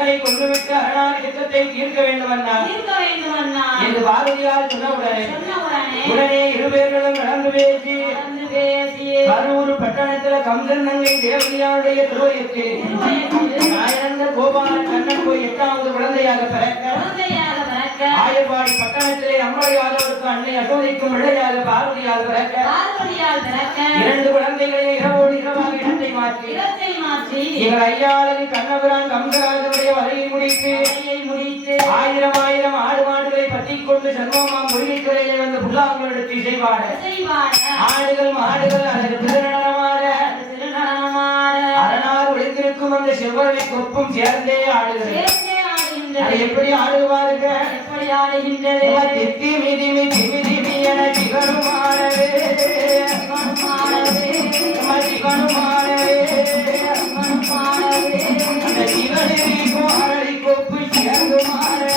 ஆண்ட அரக்கனை கொண்டு விட்டு அரணார் யுத்தத்தை தீர்க்க வேண்டும் அண்ணா இருக்க வேண்டும் அண்ணா என்று பார்வதியால் சொன்ன உடனே உடனே இருவேர்களும் நடந்து பேசி கரூர் பட்டணத்துல கம்சன் நங்கை தேவதியாருடைய திருவயத்தில் நாயனந்த கோபாலன் கண்ணன் போய் எட்டாவது குழந்தையாக பிறக்க ஆயர்வாடி பட்டணத்திலே அம்மையாதவருக்கு அன்னை அசோதைக்கும் பிறக்க. பார்வதியால் பிறக்க. இரண்டு குழந்தைகளை இரவோடு இரவாக இடத்தை மாற்றி. இடத்தை மாற்றி. எங்கள் ஐயாளதி கண்ணபிரான் கம்சராஜனுடைய வரையை முடித்து முடித்து. ஆயிரம் ஆயிரம் ஆடு மாடுகளை பற்றிக் கொண்டு சண்முகமாம் முருகிக்கரையிலே வந்து புல்லாங்குழலுக்கு இசைவாட ஆடுகள் மாடுகள் அதற்கு திருநடனமாட. திருநடனமாட. அரணார் ஒளிந்திருக்கும் அந்த செவ்வரளி கொப்பும் சேர்ந்தே ஆடுகிறது ஆடுகின்றது எப்படி ஆடுவாருங்க? எப்படி ஆடுகின்றது? தித்தி மிதிமி திமி திமி என திகழுமாடவே மனமாடவே, அந்த திகழிக்கும் அரளி கொப்பு சேர்ந்து மாடவே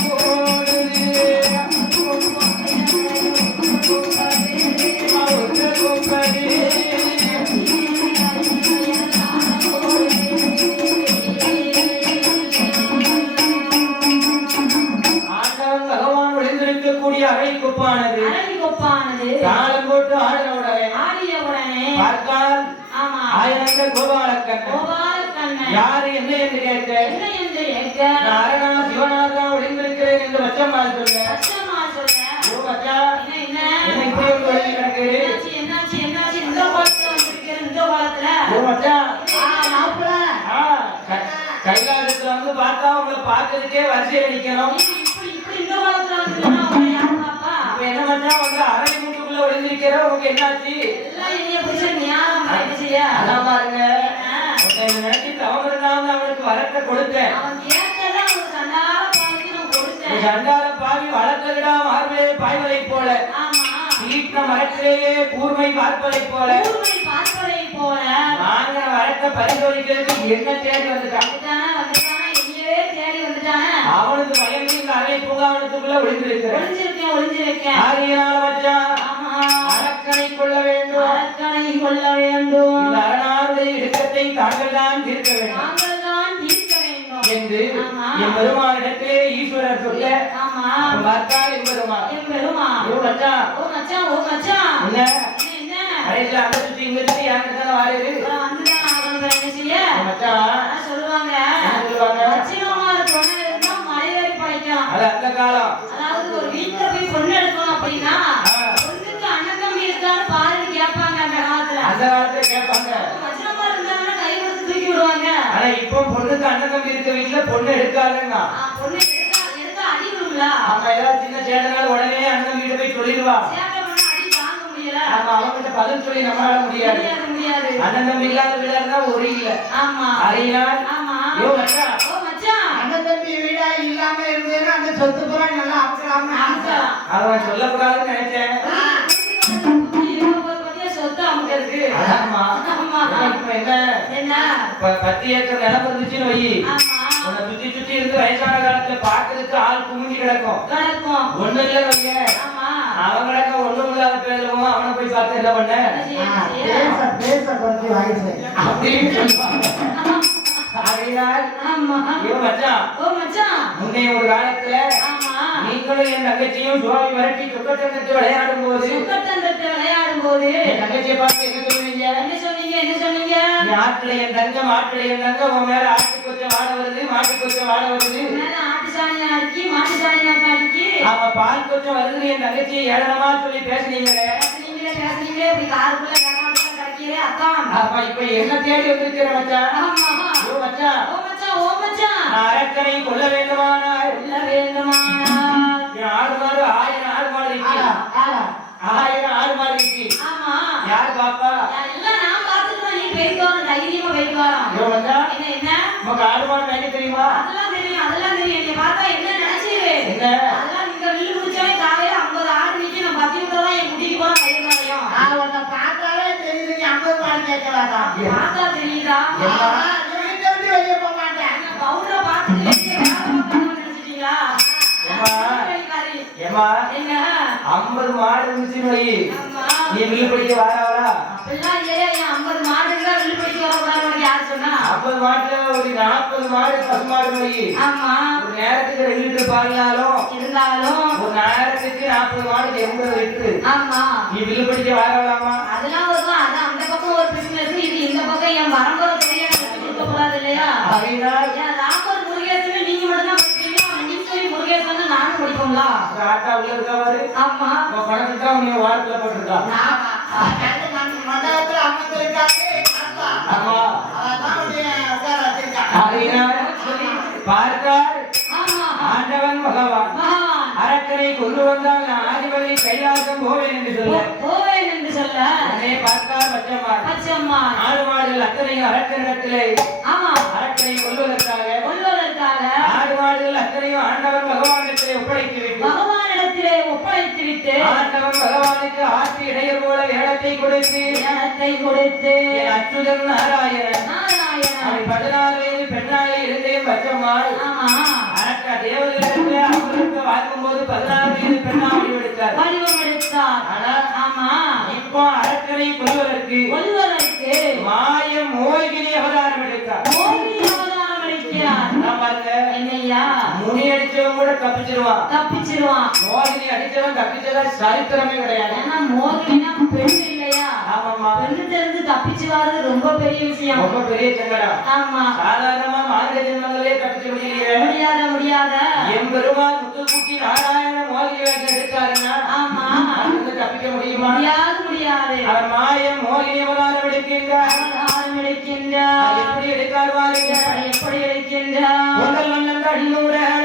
உங்களை பார்க்கறதுக்கே வரிசையில நிக்கணும் இது இப்படி இப்படி இந்த காலத்துல வந்திருக்கா உங்களை யாரு பாப்பா இப்ப என்ன மச்சா வந்து அரை மூட்டுக்குள்ள ஒளிந்திருக்கிற? உங்களுக்கு என்னாச்சு? அதான் பாருங்க. அவன் இருந்தாலும் அவனுக்கு வரத்தை கொடுத்தேன். சண்டால பாவி வளர்த்தவிடா மார்பிலே பாய்வதை போல. ஆமா ஈட்ட மரத்திலேயே கூர்மை பார்ப்பதை போல. ஊர்வலி பார்ப்பதை போல. வாங்கின வரத்தை பரிசோதிக்கிறதுக்கு என்ன தேடி வந்துட்டான்? அவனுக்கு பயந்து இந்த அரை பூங்காவனத்துக்குள்ள ஒளிந்திருக்கிறேன். ஒளிஞ்சிருக்கேன் ஒளிஞ்சிருக்கேன். ஆகையினால ஆமா. அரக்கனை கொள்ள வேண்டும். அரக்கனை கொள்ள வேண்டும். இந்த அரணாருடைய இடுக்கத்தை தாங்கள் தான் தீர்க்க வேண்டும். என்று. என் பெருமானிடத்திலே ஈஸ்வரர் சொல்ல பார்த்தால் என் பெருமான். என் பெருமா ஐயோ மச்சான். ஓ மச்சான் ஓ மச்சான். என்ன? என்ன கடைசியில் அங்க சுத்தி இங்க சுத்தி யாருக்கு தானே அப்புறம் வந்துதான் வேற என்ன செய்ய? மச்சான். சொல்லுவாங்க. சொல்லுவாங்க? லட்சியமான பொண்ணு இருந்தா மலையேறி படைக்கலாம் அது அந்த காலம். அதாவது ஒரு வீட்டுல போய் பொண்ணு எடுக்கணும் அப்படின்னா. பொண்ணுக்கு அண்ணன் தம்பி இருக்கான்னு பாருன்னு கேட்பாங்க அந்த காலத்துல. அந்த காலத்துல கேட்பாங்க. ஆனா இப்போ பொண்ணுக்கு அண்ணன் தம்பி இருக்க வீட்டுல பொண்ணு எடுக்காதுன்னா? பொண்ணு எடுத்தா எடுத்தா அடி விடுங்களா அவங்க ஏதாவது சின்ன சேடனால் உடனே அண்ணன் வீட்டை போய் சொல்லிடுவா? சேட்டை பண்ணா அடி தாங்க முடியல. நம்ம அவங்ககிட்ட பதில் சொல்லி நம்மளால முடியாது. அண்ணன் தம்பி இல்லாத வீடா இருந்தா ஒரு இல்ல. ஆமா. அறையினால் ஆமா. ஐயோ மச்சான். ஓ மச்சான். அண்ணன் தம்பி வீடா இல்லாம இருந்ததுன்னா அந்த சொத்து பூரா நல்லா. அவன் சொல்லக்கூடாதுன்னு நினைச்சேன். இருக்கு. ஆமா. இப்ப என்ன? என்ன பத்து ஏக்கர் நிலம் இருந்துச்சுன்னு வை. ஆமா. உன்னை சுத்தி சுத்தி இருந்து வயசான காலத்துல பாக்குறதுக்கு ஆள் குமிஞ்சு கிடக்கும். கிடக்கும். ஒண்ணு இல்ல வையேன் ஆமா. அவன் கிடக்க ஒண்ணும் இல்லாத பேருவும் அவனை போய் பார்த்து என்ன பண்ண? என்ன செய்ய, ஆ, என்ன செய்ய? பேச பேச குறைச்சி வயசு அப்படின்னு சொல்லுவாங்க. ஆமா. ஐயோ மச்சான். ஓ மச்சான். முன்னைய ஒரு காலத்துல ஆமா. நீங்களும் என் தங்கச்சியும் சுவாமி மிரட்டி சொக்கட்டங்கத்து விளையாடும் போது சுக்கத்தந்தத்தை விளையாடும் போது என் தங்கச்சியை பார்த்து என்ன சொல்லுவீங்க? என்ன சொன்னீங்க? என்ன சொன்னீங்க? நீ ஆட்டுல என் தங்கம் ஆட்டுல என் தங்கம் உன் மேல ஆட்டு கொஞ்சம் வாட வருது மாட்டு கொஞ்சம் வாட வருது ஆட்டு சாணியா அடிக்கி மாட்டு சாணியா அடிக்கி. அவன் பால் கொஞ்சம் வருது என் தங்கச்சியை ஏழனமா சொல்லி பேசுனீங்களே. பேசுனீங்களே பேசுனீங்களே இப்படி காருக்குள்ள வேணாம் கிடைக்கி வைக்கிறேன் அத்தான் அப்ப இப்ப என்ன தேடி வந்திருக்கிற மச்சான் மச்சான் ஓ மச்சான் ஓ மச்சான் நான் அரக்கனை கொல்ல வேண்டுமானால். சொல்ல வேண்டுமானால். என் ஆடு மாடு ஆயிரம் ஆடு மாடு. ஆயிரம் ஆடு மாடு இருக்கு. ஆமா. யார் பாப்பா? எல்லாம் நான் பார்த்துக்கிறேன். நீ போயிட்டு வரணும் தைரியமா வரணும் என்ன என்ன? உனக்கு ஆடு மாடு மேய்க்க தெரியுமா? அதெல்லாம் தெரியும் அதெல்லாம் தெரியும். பார்த்தா என்ன நினைச்சிரு என்ன? அதெல்லாம் நீங்க வில்லு முடிச்சாலே காலையில 50 ஆடு நிக்க நான் பத்தி விட்டா தான் என் குட்டிக்கு போற வயிறு நிறையும் நான் உன்னை பார்த்தாலே தெரியுது. நீ ஐம்பது பால் கேட்கலாதா. பார்த்தா தெரியுதா? ஏமா என்ன? ஐம்பது மாடு இருந்துச்சுன்னு வை. நீ மில்லு படிக்க அப்படிலாம் இல்லையா என் 50 மாடுங்களா வில்லு பிடிக்க யார் சொன்னா? ஐம்பது மாட்டுல ஒரு நாற்பது மாடு பசு மாடு வை. ஆமா. ஒரு நேரத்துக்கு ரெண்டு லிட்டர் பாலினாலும் இருந்தாலும். ஒரு நேரத்துக்கு நாற்பது மாடுக்கு எண்பது லிட்டரு ஆமா. நீ மில்லு படிக்க அதெல்லாம் வரும்? இந்த ஆட்டா உள்ள இருக்கவாரு? ஆமா. உன் பணத்துக்கு தான் உன்னை வாரத்துல போட்டிருக்கா? ஆமா. ஆமா. பார்த்தார். ஆமா. ஆண்டவன் பகவான். மகான் அரக்கனை கொண்டு வந்தால் நான் ஆதிபதி கைலாசம் போவேன் என்று சொல்ல. போவேன் என்று சொல்ல. உடனே பார்த்தார் பச்சம்மாள் பச்சம்மா ஆடு மாடுகள் அத்தனையும் அரக்கனிடத்திலே ஆமா. அரக்கனை கொல்வதற்காக கொள்வதற்காக ஆடு மாடுகள் அத்தனையும் ஆண்டவன் பகவானிடத்திலே ஒப்படைத்து விட்டு பகவானிடத்திலே ஒப்படைத்து விட்டு ஆண்டவன் பகவானுக்கு ஆட்சி இடையர் போல கொடுத்து இடத்தை கொடுத்து அச்சுதன் நாராயணன். நாராயணன். பதினாறு வயது பெண்ணாக இருந்தேன் பச்சம்மாள் தேவர்களிடத்திலே அவருக்கு வாங்கும்போது பதினாறு வயது பெண்ணாக முடிவெடுத்தார் வடிவம் எடுத்தார் ஆனால் ஆமா. இப்போ அரக்கனை கொல்வதற்கு கொல்வதற்கு மாய மோகினி அவதாரம் எடுத்தார். மோகினி பாருங்க. என்னையா? முனி அடிச்சவன் கூட தப்பிச்சிருவான். தப்பிச்சிருவான். மோகினி அடிச்சவன் தப்பிச்சதா சரித்திரமே கிடையாது. ஏன்னா மோகினா பெண் இல்லையா? ஆமாம்மா. பெண்ணு தெரிஞ்சு தப்பிச்சு வர்றது ரொம்ப பெரிய விஷயம். ரொம்ப பெரிய சங்கடம் ஆமா. சாதாரணமா மாநில ஜென்மங்களே தப்பிச்சு முடியலையே. முடியாத முடியாத. என் பெருமாள் முத்துக்குட்டி நாராயண மோகினி எடுத்தாருன்னா ஆமா அங்கிருந்து தப்பிக்க முடியுமா முடியாது முடியாது அவர் மாயம் மோகினி அவதாரம் எடுக்கின்றார் அவதாரம் அது எடுக்கின்றார் எப்படி எடுத்தார் பாருங்க எப்படி எப்படி எடுக்கின்றார் முதல் மன்னன் அடிநூறலை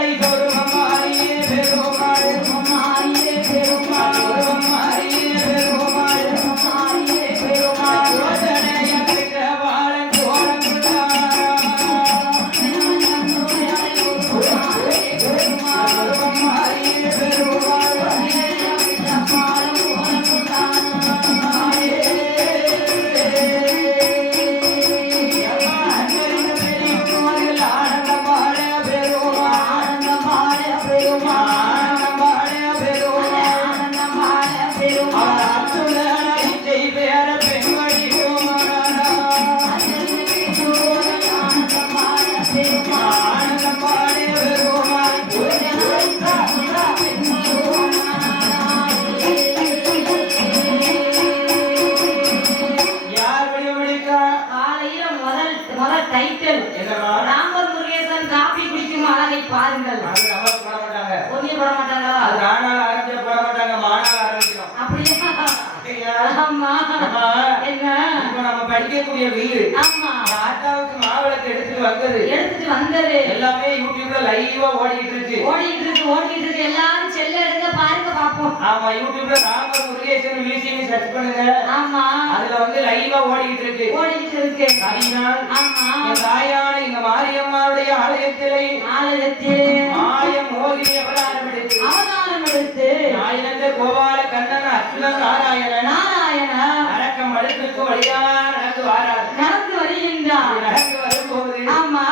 வீடு. ஆமா. ஆட்டாவுக்கு மாவிளக்கு எடுத்துட்டு வந்தது. எடுத்துட்டு வந்தது. எல்லாமே யூடியூப்ல லைவா ஓடிட்டு இருக்கு. ஓடிட்டு இருக்கு ஓடிட்டு இருக்கு. எல்லாரும் செல்ல எடுங்க பாருங்க பாப்போம் ஆமா யூடியூப்ல ராமர் முருகேசன் விழிச்சின்னு சர்ச் பண்ணுங்க. ஆமா. அதுல வந்து லைவா ஓடிட்டு இருக்கு. ஓடிட்டு இருக்கு. அதனால் ஆமா. தாயான இந்த மாரியம்மாவுடைய ஆலயத்திலே ஆலயத்தில். மாய மோகினி எடுத்து அவதாரம் எடுத்து நாயினந்த கோபால கண்ணன் அர்ஜுனன் நாராயணன். நாராயண. அடக்கம் அடுத்துக்கு வழியா நடந்து வாரார் நடந்து வருகின்றார். நடந்து வரும்போது ஆமா.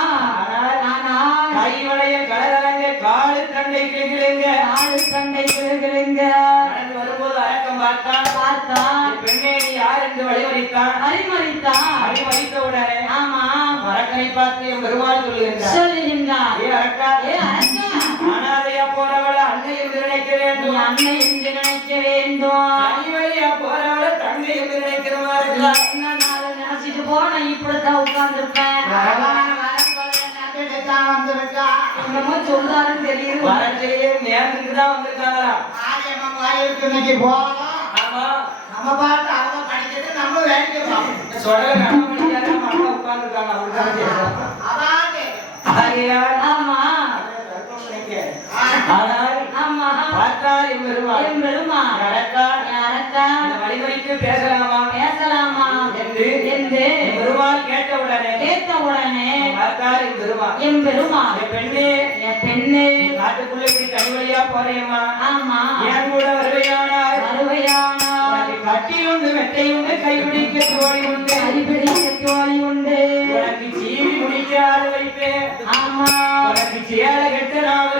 ஆனால் கைவளைய கலகலங்க காலு தண்டை கிளிகிழுங்க ஆளு சண்டை விழுகிறீங்க நடந்து வரும்போது பார்த்தான். பார்த்தா "என் பெண்ணே நீ யார் என்று வழிமறித்தான். அறிமறித்தான் உடனே ஆமா. அரக்கனை பார்த்து என் பெருமாள் சொல்லுகின்றார். சொல்லுகின்றார். ஏ அரக்கா ஏ அரசா நினைக்க வேண்டும். அன்னை என்று நினைக்க வேண்டும். போறவள தங்கை என்று நினைக்கிற மாதிரி நினைச்சிட்டு போ நான் இப்படித்தான் உட்கார்ந்துருப்பேன். சொல்றாருன்னு தெரியுது நேரத்துக்கு தான் கோயிலுக்கு இன்னைக்கு போகணும். ஆமா. நம்ம பாட்டு அவங்க படிச்சுட்டு நம்ம பார்ப்போம் சொல்ல நம்ம உட்கார்ந்துருக்காங்க கேட்கலாம். அதான் ஆமா. எம்பெருமாள் என் பெருமாள். நடக்கால் யாரக்கா இந்த வழிமறித்து பேசலாமா? பேசலாமா? என்று என்று பெருமாள் கேட்டவுடனே கேட்ட உடனே பார்த்தால் என் பெருமாள். என் பெண்ணே என் பெண்ணு. காட்டுக்குள்ள இப்படி தனி வழியா போறேம்மா. ஆமா. என் கூட வருவையானார் உனக்கு கட்டி உண்டு மெட்டை உண்டு கைபிடிக்க தோழி உண்டு. அடிப்படை தோழி உண்டு. உனக்கு ஜீவி முடிக்க ஆள் வைப்பேன். ஆமா. உனக்கு சேலை கட்ட நான்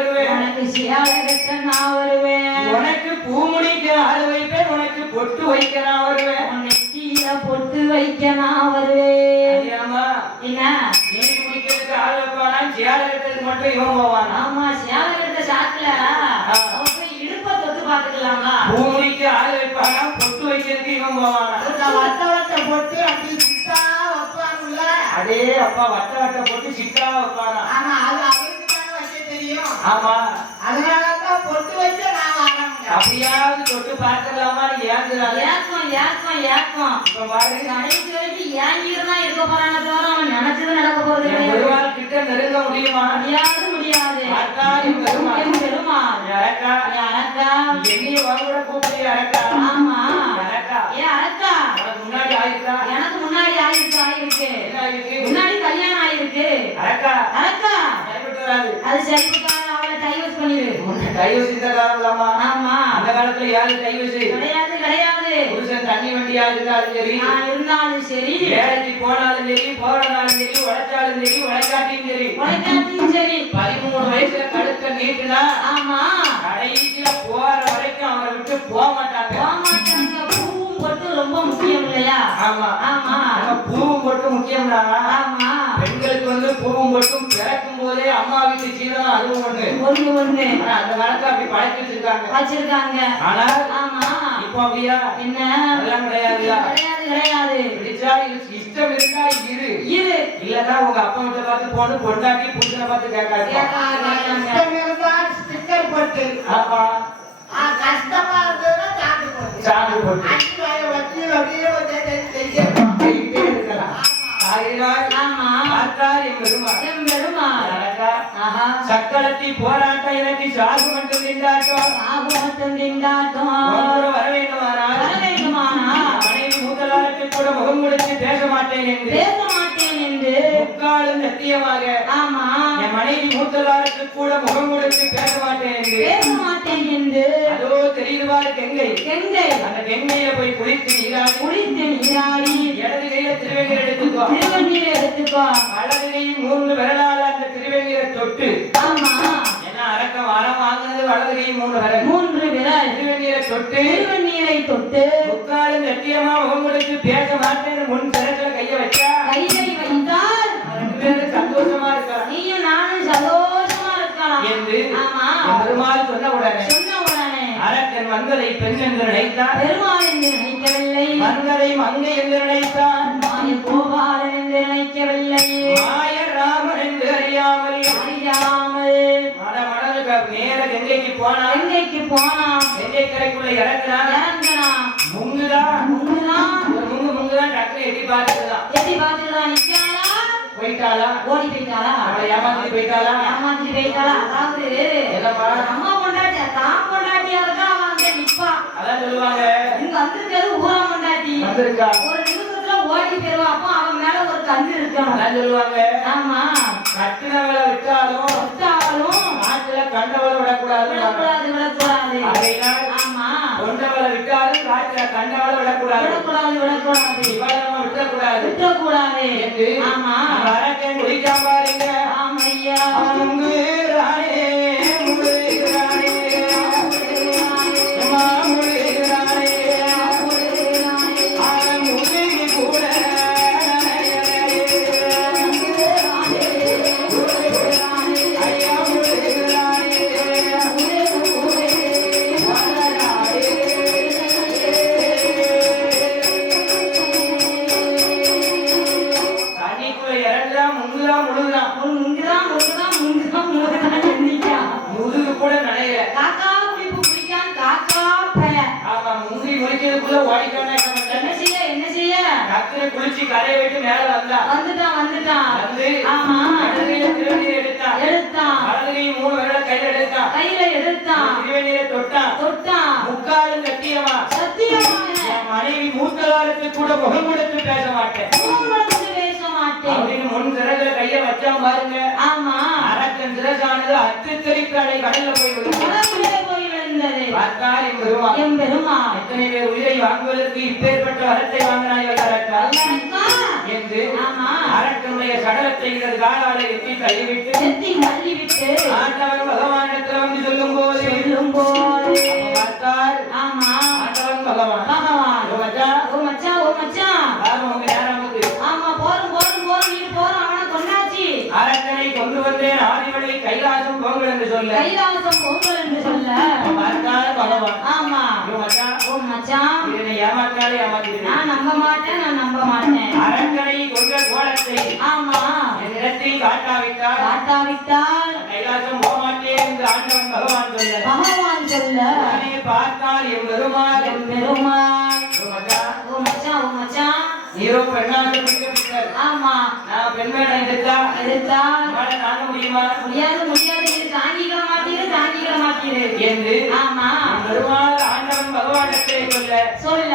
சியால கட்ட நான் வருவேன். உனக்கு பூ முடிக்க ஆள் வைப்பேன் உனக்கு பொட்டு வைக்க நான் வருவேன். உன் நெத்தியில பொட்டு வைக்க நான் வருவேன். என்ன? நீ முடிக்கிறதுக்கு ஆள் வைப்பானா? சேலை கட்டுறதுக்கு மட்டும் இவன் போவானா? ஆமா சியால கட்ட சாக்குல இடுப்ப தொட்டு பாத்துக்கலாமா பூ முடிக்க ஆள் வைப்பானா? பொட்டு வைக்கிறதுக்கு இவன் போவானா? இந்த வட்ட வட்ட போட்டு அப்படி சித்தா வைப்பாங்கல்ல அதே அப்பா வட்ட வட்ட போட்டு சிக்கா வைப்பானா? ஆனா அது அவருக்கு தானே வைக்க தெரியும். ஆமா. அதனாலதான் பொட்டு வச்ச நான் ஆரம்பிச்சேன் அப்படியாவது தொட்டு பார்க்கலாமா? ஏங்குறாங்க ஏக்கம் ஏக்கம் ஏக்கம். இப்ப பாரு. கடைசி வரைக்கும் ஏங்கிருந்தா இருக்க போறாங்க தவிர அவன் நினைச்சது நடக்க போறது என் கிடையாது. பெருமாள் கிட்ட நெருங்க முடியுமா? முடியாது முடியாது. பார்த்தா என் பெருமாள். என் பெருமாள். அரக்கா ஏ அழகா நீ என்னைய கூட கூப்பிட்டு அரக்கா ஆமா. அரக்கா ஏ அழகா உனக்கு முன்னாடி ஆயிட்டா எனக்கு முன்னாடி ஆயிருக்கு ஆயிருக்கு. ஆயிருக்கு? முன்னாடி கல்யாணம் ஆயிருக்கு. அரக்கா வராது அது சரிப்பட்டா அவளை டைவர்ஸ் உனக்கு டைவர்ஸ் இந்த காலம் இல்லாமா ஆமா. அந்த காலத்துல யாரு டைவர்ஸ் கிடையாது கிடையாது. புருஷன் தண்ணி வண்டியா இருந்தாலும் சரி இருந்தாலும் சரி. வேலைக்கு போனாலும் சரி போறனாலும் சரி உழைச்சாலும் சரி உழைக்காட்டியும் சரி. உழைக்காட்டியும் சரி. பதிமூணு வயசுல கழுத்த நீட்டுனா ஆமா. கடைசியில போற வரைக்கும் அவரை விட்டு போக மாட்டாங்க. போமாட்டாங்க பூவும் பொட்டு ரொம்ப முக்கியம் இல்லையா? ஆமா. ஆமா. பூவும் பொட்டு முக்கியம்னா ஆமா. வந்து பூவும் பொட்டும் பிறக்கும் போதே அம்மா வீட்டு ஜீவனம் அதுவும் ஒண்ணு. ஒண்ணு ஒண்ணு. ஆனா அந்த காலத்துல அப்படி பழக்கி வச்சிருக்காங்க. வச்சிருக்காங்க. ஆனால் ஆமா. இப்போ அப்படியா? என்ன? அதெல்லாம் கிடையாது கிடையாது. பிடிச்சா இது இஷ்டம் இருந்தா இரு. இரு. இல்லன்னா உங்க அப்பா வீட்டை பார்த்து போன பொண்டாட்டி புருஷனை பார்த்து கேட்காது இருந்தா ஸ்டிக்கர் போட்டு. ஆமா. பெருமாள் அழகா ஆஹா. சக்களத்தி போராட்டம் எனக்கு சாகு மட்டும் நின்றாட்டம் ஆகமத்தம் திண்டாட்டம் ஒருவர் வர வேண்டுமானால் வர மனைவி கூட முகம் கொடுத்து பேச மாட்டேன் என்று பேச மாட்டேன் என்று முக்காலும் சத்தியமாக ஆமா. என் மனைவி மூத்தலாருக்கு கூட முகம் கொடுத்து பேச மாட்டேன் என்று பேச மாட்டேன் என்று அதோ தெரியுதுவாரு கெங்கை. கெங்கை. அந்த கெங்கையில போய் குளித்து நீராடி குளித்து நீராடி இடது கையில திருவெங்கர் எடுத்துக்கோ. திருவண்ணீர் எடுத்துக்கோ. வலது கையில் மூன்று விரலால் அந்த திருவெங்கரை தொட்டு. ஆமா. ஏன்னா அரக்கம் வரம் வாங்கினது வலது கை மூன்று விரல். மூன்று விரல். திருவெங்கரை தொட்டு. திருவண்ணீரை தொட்டு. முக்காலும் சத்தியமா முகம் கொடுத்து பேச மாட்டேன்னு முன் சிறத்துல கைய வச்சா கையை வைத்தால். சந்தோஷமா இருக்கலாம். நீயும் நானும் சந்தோஷமா இருக்கலாம். என்று பெருமாள் சொன்ன உடனே. அரக்கன் வந்ததை பெண் என்று நினைத்தான் பெருமாள் என்று நினைக்கவில்லை வந்ததை மங்கை என்று நினைத்தான் மாய கோபாலன் என்று நினைக்கவில்லை மாய ராமன் என்று அறியாமல். அறியாமல். நேர கங்கைக்கு போனா எங்கைக்கு போனா கங்கை கரைக்குள்ள இறங்குனா இறங்கினா முங்குதான் முங்குதான் முங்கு முங்குதான் டக்குனு எட்டி பார்த்துதான் எட்டி பார்த்துதான் நிக்காளா போயிட்டாளா? ஓடி போயிட்டாளா? அவளை ஏமாத்தி போயிட்டாளா? ஏமாத்தி போயிட்டாளா? அதாவது அம்மா பொண்டாட்டி தான் பொண்டாட்டியா இருக்கா நிப்பா அதான் சொல்லுவாங்க. இங்க வந்திருக்கிறது ஊரா பொண்டாட்டி. வந்திருக்கா? ஒரு நிமிஷத்துல ஓடி போயிருவா அப்போ அவன் மேல ஒரு கண்ணு இருக்கணும். அதான் சொல்லுவாங்க. ஆமா. கட்டினவளை விட்டாலும் ஒத்தாலும் நாட்டுல கண்டவளை விடக்கூடாது விடக்கூடாது. விடக்கூடாது ஆமா. கொண்டவளை விட்டாலும் காட்டுல கண்டவளை விடக்கூடாது. விடக்கூடாது விடக்கூடாது. இவளை நம்ம விட்டக்கூடாது. விட்டக்கூடாது ஆமா. அரக்கன் குளிக்காம பாருங்க. ஆமையா. முங்குகிறானே, ஓடிக்கான என்ன செய்ய என்ன செய்ய? குளிச்சு கரையை விட்டு மேல வந்தா. வந்துட்டான் வந்துட்டான் வந்து ஆமா. இடதுகையில திருநீர் எடுத்தான் எடுத்தான் மூணு விரல கையில எடுத்தான் கையில எடுத்தான் தொட்டான் தொட்டான் முக்காலும் சத்தியமான என் மனைவி மூத்த காலத்து கூட முகம் கொடுத்து பேச மாட்டேன். பேச மாட்டேன். அப்படின்னு முன் சிறகுல கைய வச்சா பாருங்க. ஆமா. அரக்கன் சிறசானது அத்து தெளிக்காடை கடல்ல போய் போய் என் பெருமாள் என் பெருமாள் எத்தனை பேர் உயிரை வாங்குவதற்கு இப்பேற்பட்ட வரத்தை வாங்கினார்கள் அரக்கன் அக்கா, என்று ஆமா. அரக்கனுடைய சடலத்தை இதன் காலாலை எட்டி தள்ளிவிட்டு செத்தி தள்ளிவிட்டு. ஆண்டவன் பகவானிடத்தில் வந்து சொல்லும் போது சொல்லும் போது பார்த்தால் ஆமா. ஆண்டவன் பகவான். பகவான். ஓ மச்சான், ஓ மச்சான் ஓ மச்சான். வந்தேன் ஆதிவழி கைலாசம் போங்கள் என்று சொல்ல. கைலாசம் பொங்கல் என்று சொல்ல. பகவான். ஆமா. ஓ மச்சான், ஓ மச்சான். இதனை நான் நம்ப மாட்டேன் நான் நம்ப மாட்டேன். கொன்ற கோலத்தை ஆமா. என்னிடத்தில் காட்டாவிட்டால் காட்டாவிட்டால். கைலாசம் போக மாட்டேன் என்று ஆண்டவன் பகவான் சொல்ல. பகவான் சொல்ல. உடனே பார்த்தால் என் பெருமாள். என் பெருமாள். நீரோ பெண்ணாக பிடிக்கப்பட்டார் ஆமா. நான் பெண்மேடம் எடுத்தா? எடுத்தால் உன்னால தாங்க முடியுமா? முடியாது முடியாது. இது தாங்கிக்கிற மாட்டீரு தாங்கிக்கிற மாட்டீரு என்று ஆமா. பெருமாள் ஆண்டவன் பகவானிடத்தை சொல்ல சொல்ல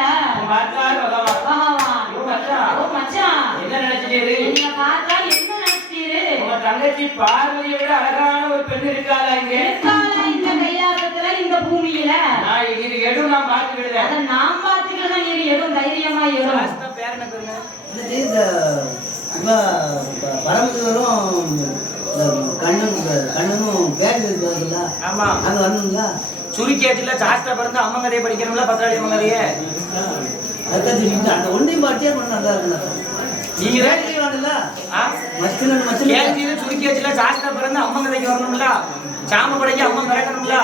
பார்த்தால் பகவான் பகவான். ஓ மச்சான், ஓ மச்சான். என்ன நினைச்சிட்டீரு நீங்க பார்த்தா என்ன நினைச்சீரு? உங்க தங்கச்சி பார்வதியை விட அழகான ஒரு பெண் இருக்காளா இங்க? இருக்காளா இந்த கையாளத்துல இந்த பூமியில? நான் இது எடும் நான் பார்த்து விடுறேன் அத நாம் பார்த்துக்கிறதா நீ எடும் தைரியமா எடும் பேர் என்ன பெருமை வந்துட்டு இந்த இப்போ பரமசிவரும் கண்ணன் கண்ணனும் பேர் இருக்குல்ல ஆமா. அங்கே வரணுங்களா? சுருக்கேட்டுல சாஸ்திர பிறந்து அம்மன் கதையை படிக்கணும்ல பத்திராளி அம்மன் கதையை? அதுக்காக அந்த ஒன்றையும் பாட்டியே பண்ண நல்லா இருக்குண்ணா நீங்க? மஸ்திரன் மஸ்திரன் சுருக்கேட்டுல சாஸ்திர பிறந்து அம்மன் கதைக்கு வரணும்ல? சாம படைக்கு அம்மன் பிறக்கணும்ல